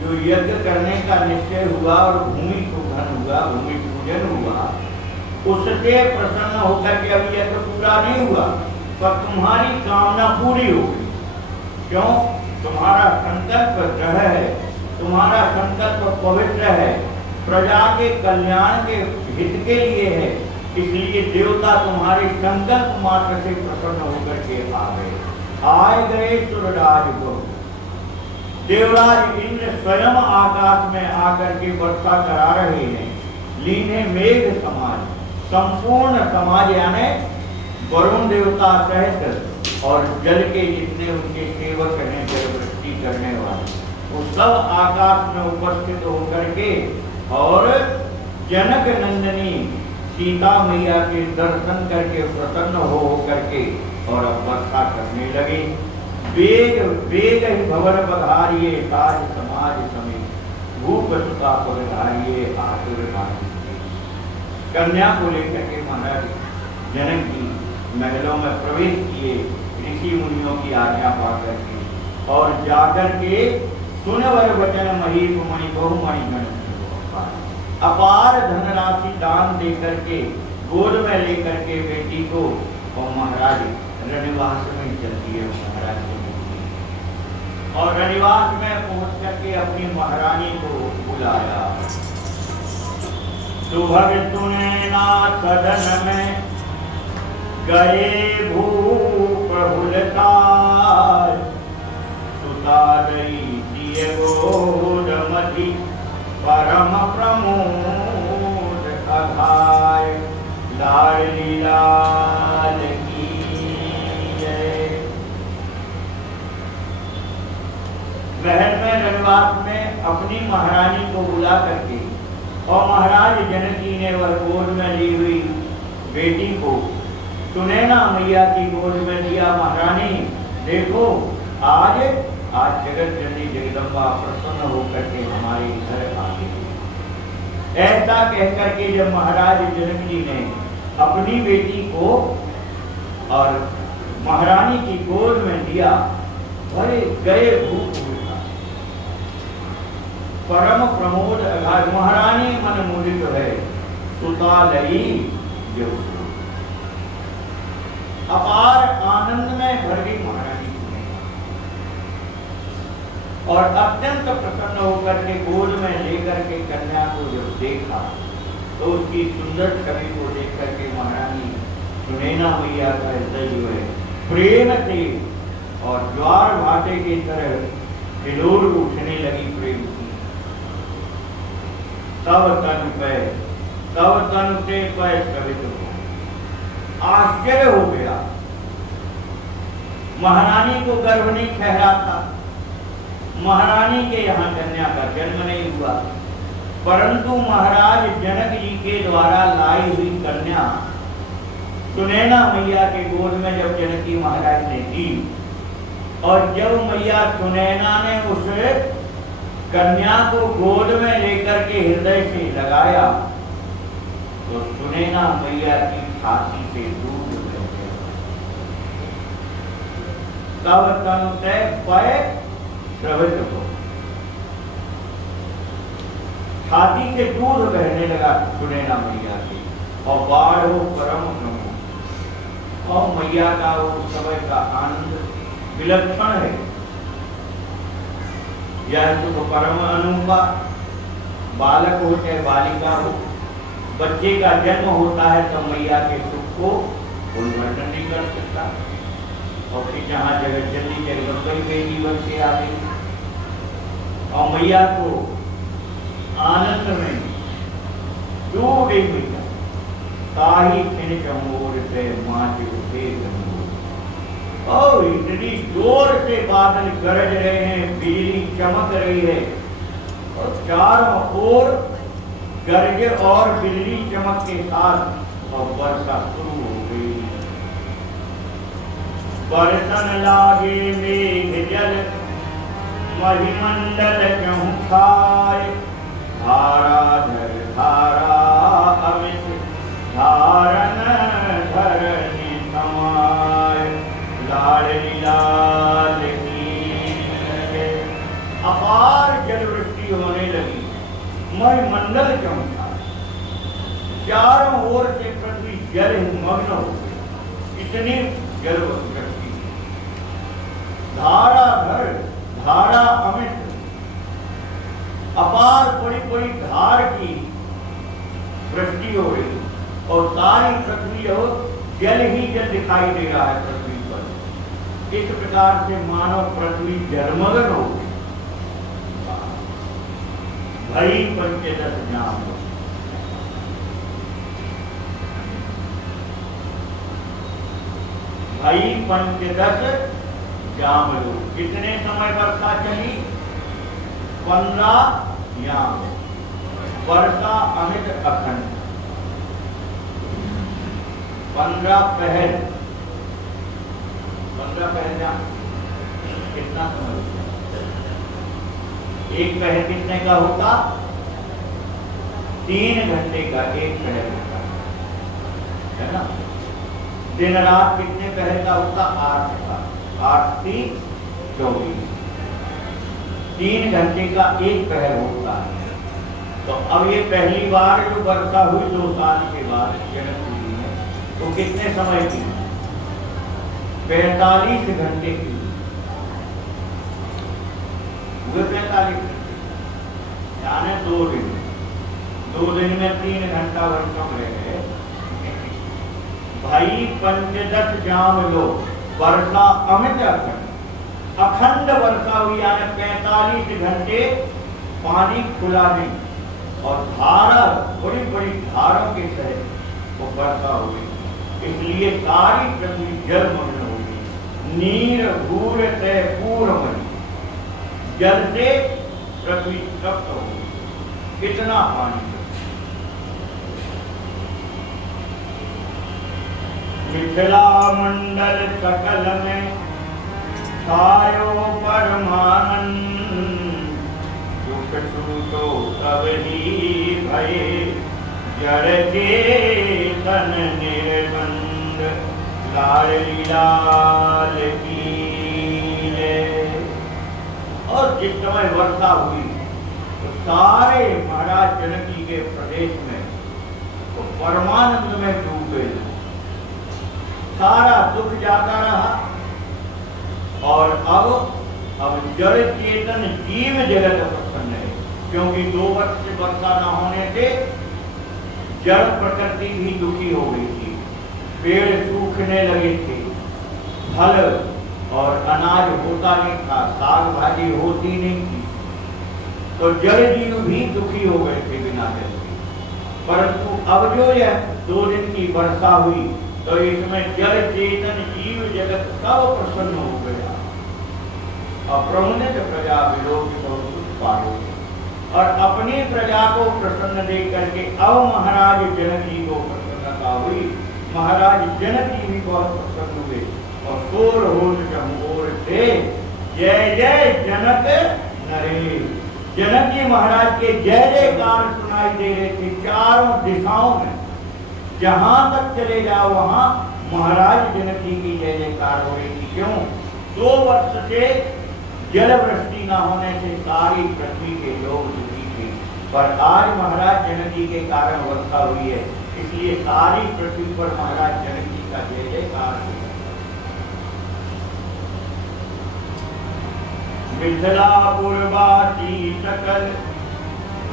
जो यज्ञ करने का निश्चय हुआ और भूमि शोधन हुआ, भूमि पूजन हुआ, उससे प्रसन्न होकर के अभी यज्ञ पूरा नहीं हुआ पर तुम्हारी कामना पूरी हो गई। क्यों? तुम्हारा संकल्प दृढ़ है, तुम्हारा संकल्प पवित्र है, प्रजा के कल्याण के हित के लिए है, इसलिए देवता तुम्हारे संकल्प मात्र से प्रसन्न होकर के आ गए। आए गए सुरराज को, देवराज इंद्र स्वयं आकाश में आकर के वर्षा करा रहे हैं। लीने मेघ समाज, संपूर्ण समाज यानी वरुण देवता सहित और जल के जितने उनके सेवक हैं, जलवृष्टि करने वाले, वो सब आकाश में उपस्थित होकर के और जनक नंदिनी सीता मैया के दर्शन करके प्रसन्न हो करके और अब वर्षा करने लगे। वेग वेग ही भवन पधारिये, ताज समाज समेत, भूप सुता पधारिये आतुर नारी। कन्या को लेकर के महाराज जनक जी महलों में प्रवेश किए, ऋषि मुनियों की आज्ञा पा करके और जाकर के सुनवर वचन महीप मणि बहुमणि गण, अपार धनराशि दान दे करके गोद में लेकर के बेटी को और महाराज रनिवास में चल दिए। महाराज और रनिवास में पहुंच करके अपनी महारानी को बुलाया। सुभग सुनैना सदन में गए भूप हुलकार, सुता दई दिए गोद मधि परम प्रमोद अघाय, लाडली लाल की जय। महल में रनिवास में अपनी महारानी को बुला करके और महाराज जनक जी ने वह गोद में ली हुई बेटी को सुनैना मैया की गोद में दिया। महारानी देखो, आज जगत जननी जगदम्बा प्रसन्न होकर के हमारे घर आ गई। ऐसा कहकर के जब महाराज जनक जी ने अपनी बेटी को और महारानी की गोद में दिया, अरे गए भूप हुआ, परम प्रमोद अघाय, महारानी मन मुदित है, सुता लई जो, अपार आनंद में भर गई महारानी और अत्यंत प्रसन्न होकर के गोद में लेकर के कन्या को जब देखा तो उसकी सुंदर छवि को देख करके महारानी सुनैना मैया का हृदय जो है प्रेम से और ज्वार भाटे की तरह हिलोर उठने लगी प्रेम की। तब तन पे कवित हो, आश्चर्य हो गया। महारानी को गर्भ नहीं ठहरा था, महारानी के यहाँ कन्या का जन्म नहीं हुआ, परंतु महाराज जनक जी के द्वारा लाई हुई कन्या सुनैना मैया के गोद में जब जनकी महाराज ने दी, और जब मैया सुनैना ने उस कन्या को गोद में लेकर के हृदय से लगाया, तो सुनैना मैया की छाती से दूध बह गया। तब तन से पय स्रवित हो, छाती से दूध बहने लगा सुनैना मैया की, और बाढ़ हो परम ब्रह्म, और मैया का उस समय का आनंद विलक्षण है। यह सुख परम अनूपा, बालक हो चाहे बालिका हो, बच्चे का जन्म होता है तो मैया के सुख को कोई वर्णन नहीं कर सकता। और फिर जहाँ जगत जल्दी जगदम्बा बेटी बन के आ गई, और मैया को आनंद में डूब गई मैया, ताही छिन चमोर से माँ के उठे और इतनी जोर से बादल गरज रहे हैं, बिजली चमक रही है, और चारों ओर गरज और बिजली चमक के साथ और वर्षा शुरू हो गई। बरसन लागे मेघ जल महिमंडल चहु छाए, धारा धर धारा अमित धारन धरनी समाय, लाडली लाल की अपार जल वृष्टि होने लगी, मणिमंडल चमका, चारों ओर से पृथ्वी जल मग्न हो गई, इतनी जल वृष्टि। धारा धर धारा अमित, अपार बड़ी बड़ी धार की वृष्टि हो रही, और सारी पृथ्वी हो जल ही जल दिखाई दे रहा है पृथ्वी पर। इस प्रकार से मानव पृथ्वी जलमग्न हो गई। भई पंचदश जाम, भई पंचदश जाम लो। कितने समय वर्षा चली? 15 याम। वर्षा अमित अखंड, 15 पहर, 15 पहर जाम कितना समय होता? एक पहर कितने का होता? 3 घंटे का एक पहर होता है ना। दिन रात कितने पहर का होता? 8 का, 8 3 24, 3 घंटे का एक पहर होता है। तो अब ये पहली बार जो वर्षा हुई 2 साल के बाद जनकपुरी में, तो कितने समय की? 45 घंटे की हुए। 45 घंटे यानी 2 दिन, 2 दिन में 3 घंटा वर्षा रहे। भाई पंचदश जाम लो, वर्षा अमित अखंड, अखंड वर्षा हुई, यानी 45 घंटे पानी खुला नहीं, और धारा बड़ी बड़ी धारों के सहित वो वर्षा हुई, इसलिए सारी पृथ्वी जलमग्न हो गई। नीर भूर तय पूर्णमणि, जल से पृथ्वी तप्त हो गई, कितना पानी। मिथिला मंडल सकल में छायो परमानंद, दुख छूटो सब ही भये, जड़ चेतन निर्बंध, लाडली लाल की जय। और जिस समय वर्षा हुई तो सारे महाराज जनकी के प्रदेश में तो परमानंद में डूब गए, सारा दुख जाता रहा। और अब जड़ चेतन जीव जगत प्रसन्न है, क्योंकि 2 वर्ष से वर्षा न होने से जड़ प्रकृति भी दुखी हो गई थी, पेड़ सूखने लगे थे, फल और अनाज होता नहीं था, साग भाजी होती नहीं थी, तो जड़ जीव भी दुखी हो गए थे बिना जल के। परंतु अब जो यह 2 दिन की वर्षा हुई तो इसमें जड़ चेतन जीव जगत सब प्रसन्न हो गया। अप्रमुनित प्रजा विलोकित पायो, और अपनी प्रजा को प्रसन्न देख करके अब महाराज जनक जी को प्रसन्नता हुई, महाराज जनक जी भी बहुत प्रसन्न हुए और शोर होश जमोर थे, जय जय जनक नरेश। जनक जी महाराज के जय जयकार सुनाई दे रहे थे चारों दिशाओं में, जहां तक चले जाओ वहां महाराज जनक जी की जय जयकार हो रही थी। क्यों? 2 वर्ष से जल वृष्टि न होने से सारी पृथ्वी के लोग दुखी थे, पर आज महाराज जनक जी के कारण वर्षा हुई है, इसलिए सारी पृथ्वी पर महाराज जनक जी का जय जयकार है। मिथिलापुरवासी सकल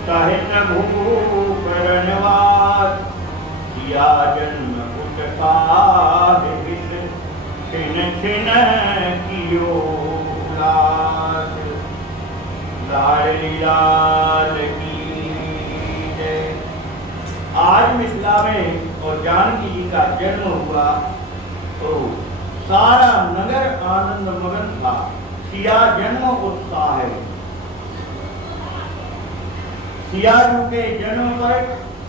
सहित भूप रणवास, सिया जन्म कुट साहिब छिन छिन कियो लास। लाल की जय। आज मिथिला में और जानकी जी का जन्म हुआ तो सारा नगर आनंद मगन था। सिया जन्म उत्साह है। सिया जी के जन्म पर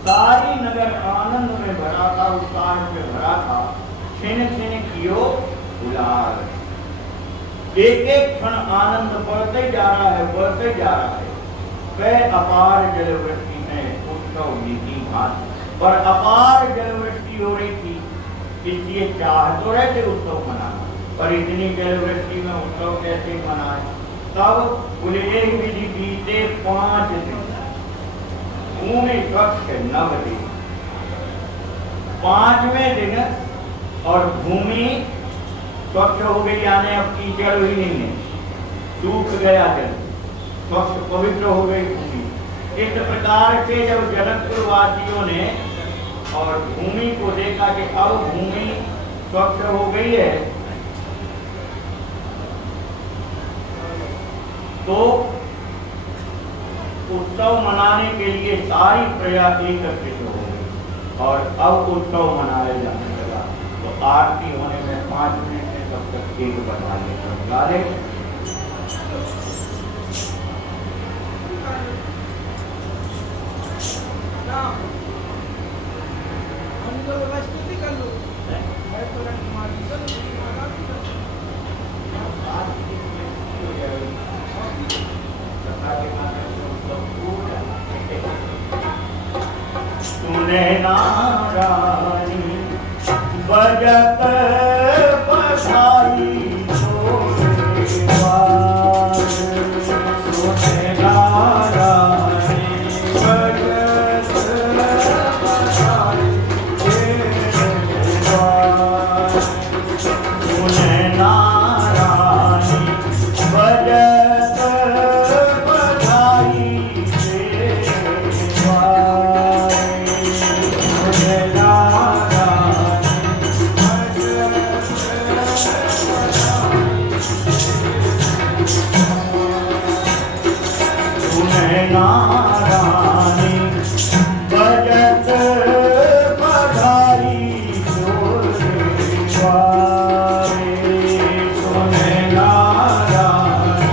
सारी नगर आनंद में भरा था, उत्साह में भरा था। छिन छिन कियो उलार। एक एक क्षण आनंद बढ़ते जा रहा है, बढ़ते जा रहा है। वह अपार जलवृष्टि में उत्सव नीति भात पर अपार जलवृष्टि हो रही थी, इसलिए चाह तो रहे थे उत्सव मनाना, पर इतनी जलवृष्टि में उत्सव कैसे मनाए? तब बोले एक विधि बीते 5 दिन भूमि स्वच्छ नव दिन। 5वें दिन और भूमि स्वच्छ हो गई, यानी अब कीचड़ हुई नहीं है, सूख गया जल, स्वच्छ पवित्र हो गई भूमि। इस प्रकार से जब जनकपुर वासियों ने और भूमि को देखा कि अब भूमि स्वच्छ हो गई है, तो उत्सव मनाने के लिए सारी प्रजा एकत्रित हो गई और अब उत्सव मनाया जाने लगा। तो आरती होने में 5 मिनट में तब तक एक बजा ले सुने नारायणी बजत बधाई सुने नारायणी बजत बधाई सुने नारायणी बजत बधाई नारायणी बजत बधाई सुने नारायणी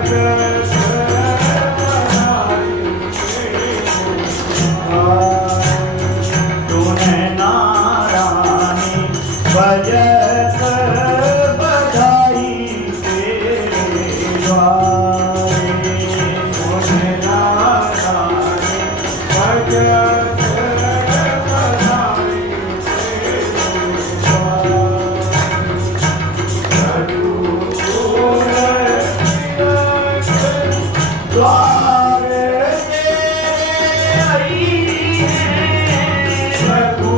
बजत बजत बधाई तेरे द्वारे, सुन नारायण बजत बधाई तेरे द्वारे। द्वार तेरे आई है प्रभु,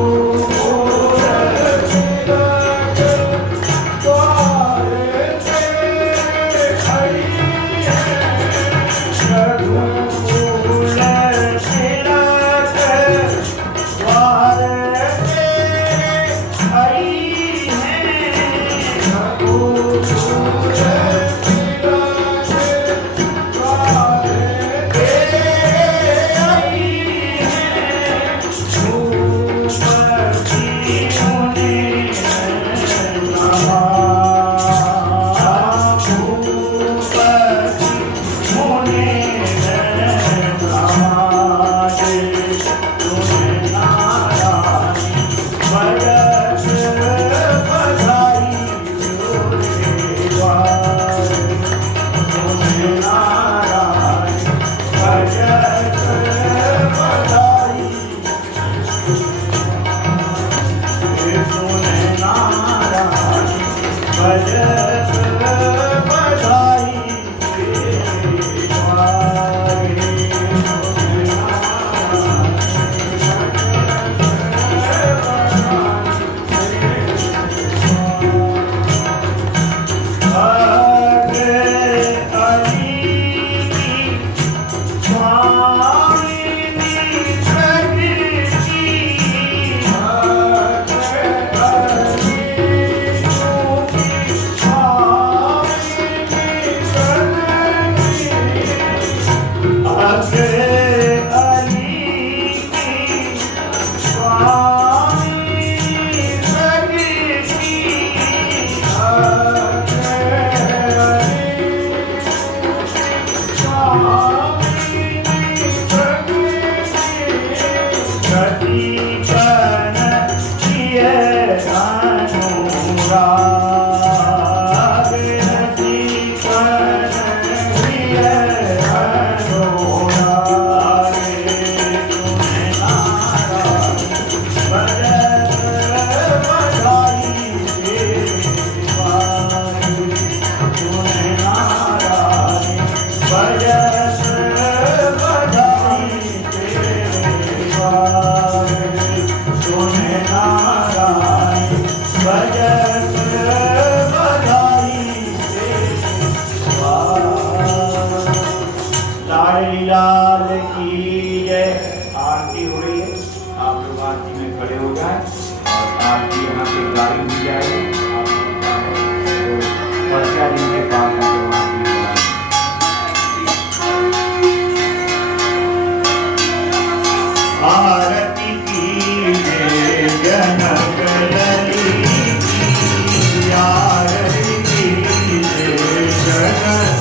लाल की जय। आरती हो रही है, आप लोग आरती में खड़े हो जाए और आरती यहाँ पे गाड़ी दी जाएगी। पर्चा जिनके पास है तो आरती की जय जनक लली की, आरती की जय जनक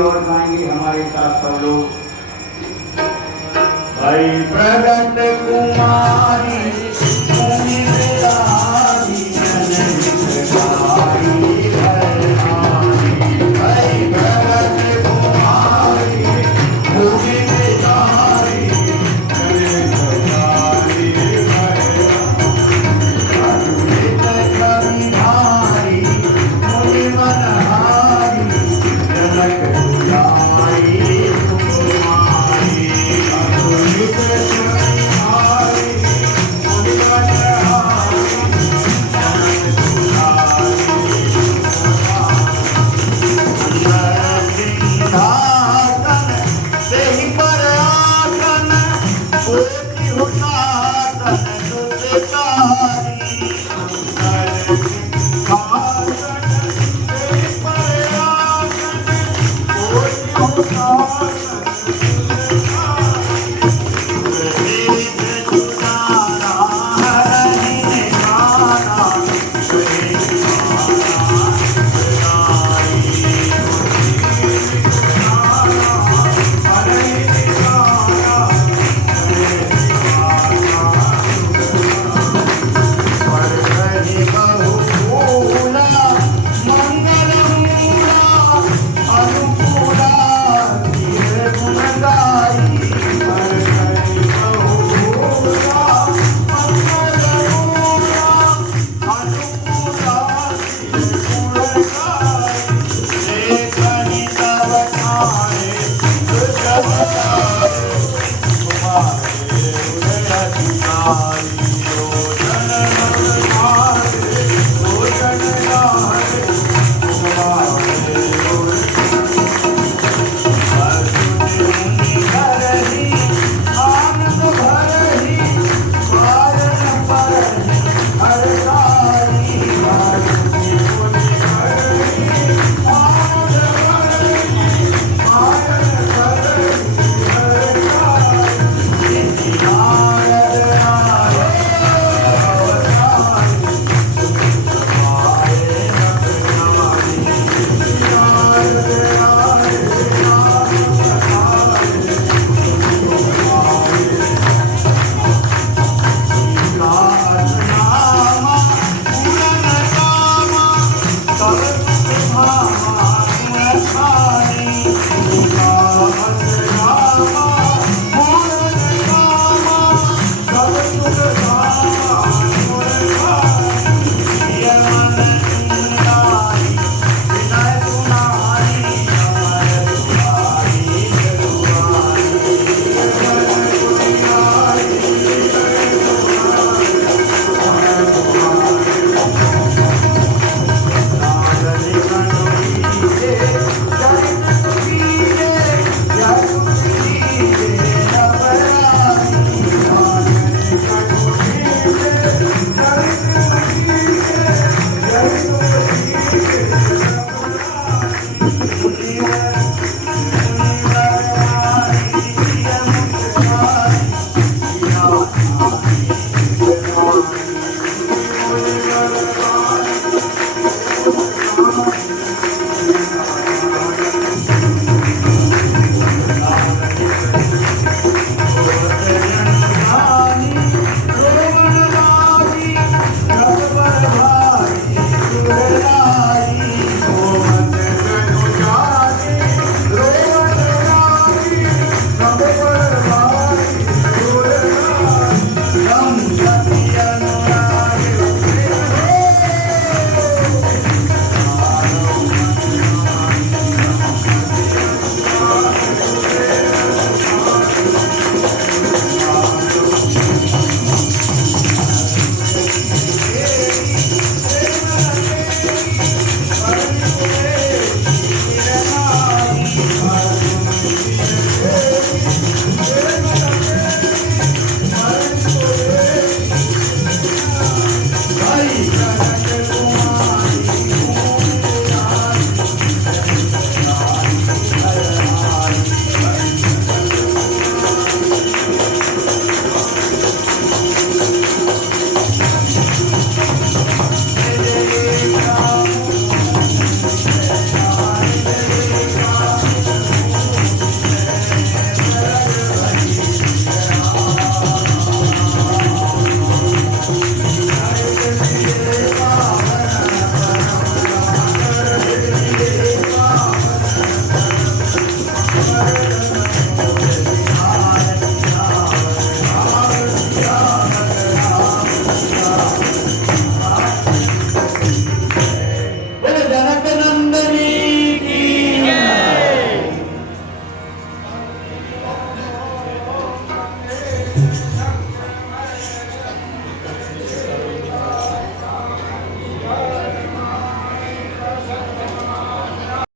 और गाएंगे हमारे साथ सब लोग। भाई प्रगट कुमारी भूमि बिराजी जनहितकारी भरहारी। भाई प्रगट कुमारी भूमि बिराजी जनहितकारी भरहारी। कविधारी मुनि मनहारी जनक दुलारी कुमारी।